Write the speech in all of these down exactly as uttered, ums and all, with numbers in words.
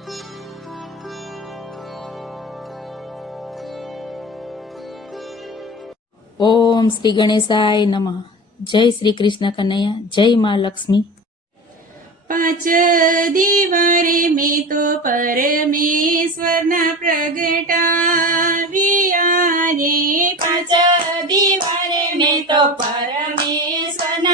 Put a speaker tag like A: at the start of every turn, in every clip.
A: ओम श्री गणेशाय नमः। जय श्री कृष्ण कन्हैया, जय माँ लक्ष्मी।
B: पांच दिवारे में तो परमेश्वर ना प्रगटाविया रे। पांच दिवारे में तो परमेश्वर ना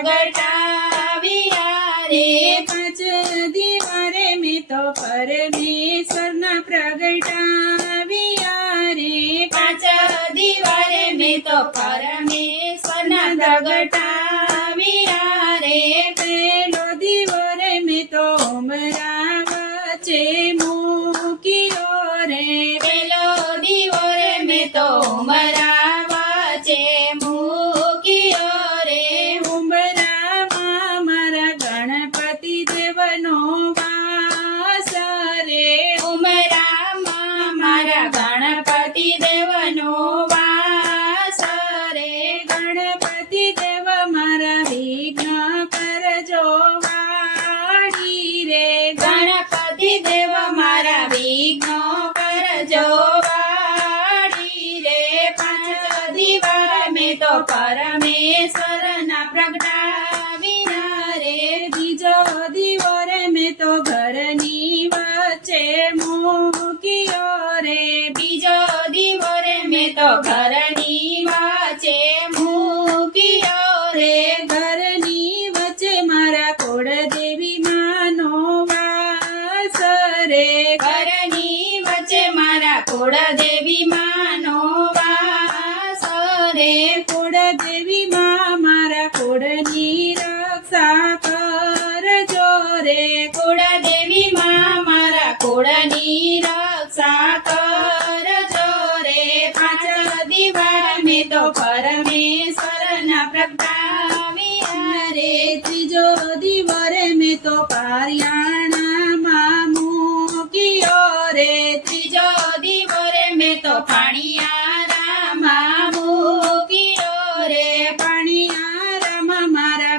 B: प्रगटाविया रे। पांच दिवारे में तो परमेश्वर ना प्रगटाविया रे। पांच दिवारे में तो परमेश्वर ना प्रगटाविया रे। पेलो दिवारे में तो उमरा वच्चे मूक्यो रे। पेलो दिवारे में तो उमरा वच्चे मूक्यो रे। उमरा मां मारा गणपति देवनो वास रे। उमरा मां मारा गणपति देवनो वास रे। गणपति देव मारा विघ्न करजो वाणी रे। गणपति देव मारा विघ्न करजो वाणी रे। पांच दिवार में तो परमेश्वर ना प्रगटाविया रे। बीजो दिवार में तो घरनी वच्चे मूक्यो रे। बीजो दिवार में तो घरनी वच्चे मूक्यो रे। घरनी वच्चे मारा कुळदेवी मानो वास रे। घरनी वच्चे मारा कुळदेवी मानो वास रे। कुळदेवी मां मारा कुळनी रक्षा करजो रे। कुळदेवी मां मारा कुळनी रक्षा करजो रे। पांच दिवार में तो परमेश्वर ना प्रगटाविया रे। त्रीजो दिवार में तो पारियाणा मां मूक्यो रे। त्रीजो दिवार में तो पाणियारा मां मूक्यो रे। पाणियारा मां मारा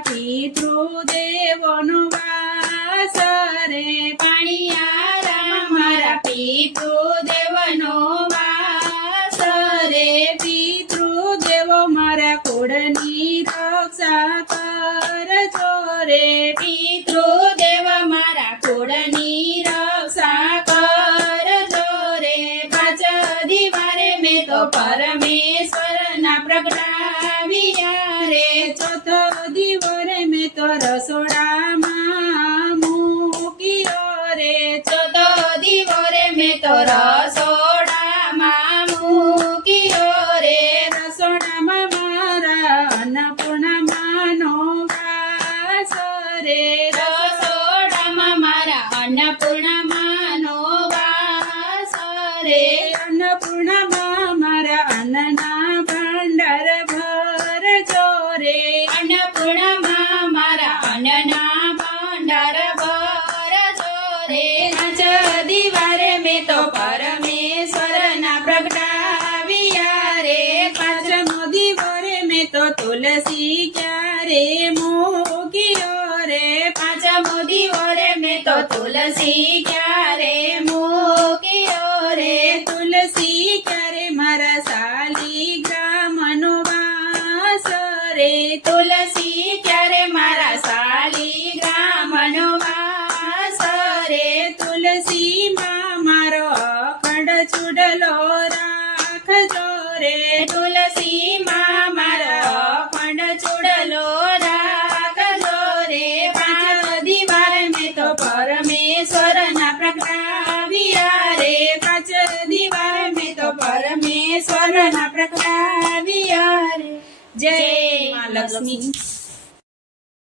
B: पितृदेवोनो वास रे। पाणियारा मां मारा पितृदेवनो वास रे। पितृदेव मारा कुळनी रक्षा करजो रे। पितृदेव मारा कुळनी रक्षा करजो रे। पांच दिवारे में तो परमेश्वर ना प्रगटाविया रे। चौथो दिवारे में तो रसोड़ा मां मूक्यो रे। चौथो दिवारे में तो रसोड़ा मां मूक्यो रे। रसोड़ा मां मारा अन्नपूर्णा मानो वास रे। रसोड़ा मां मारा अन्नपूर्णा मानो वास रे। अन्नपूर्णा मां मारा अन्नना भंडार भरजो रे। अन्नपूर्णा मां मारा अन्नना भंडार भरजो रे। पांच दिवारे में तो परमेश्वर ना प्रगटाविया रे। पांचमो दिवारे में तो तुलसी क्यारे मूक्यो रे। पांचमो दिवारे में तो तुलसी क्यारे मूक्यो रे। तुलसी क्यारे मारा शालिग्रामनो वास रे। तुलसी क्यारे मारा शालिग्रामनो वास रे। तुलसी मां मारो अखंड चूडलो राखजो रे। तुलसी मां मारो अखंड चूडलो राखजो रे। पांच दिवार में तो परमेश्वर ना प्रगटाविया रे। पांच दिवार में तो परमेश्वर ना प्रगटाविया रे। जय माँ लक्ष्मी।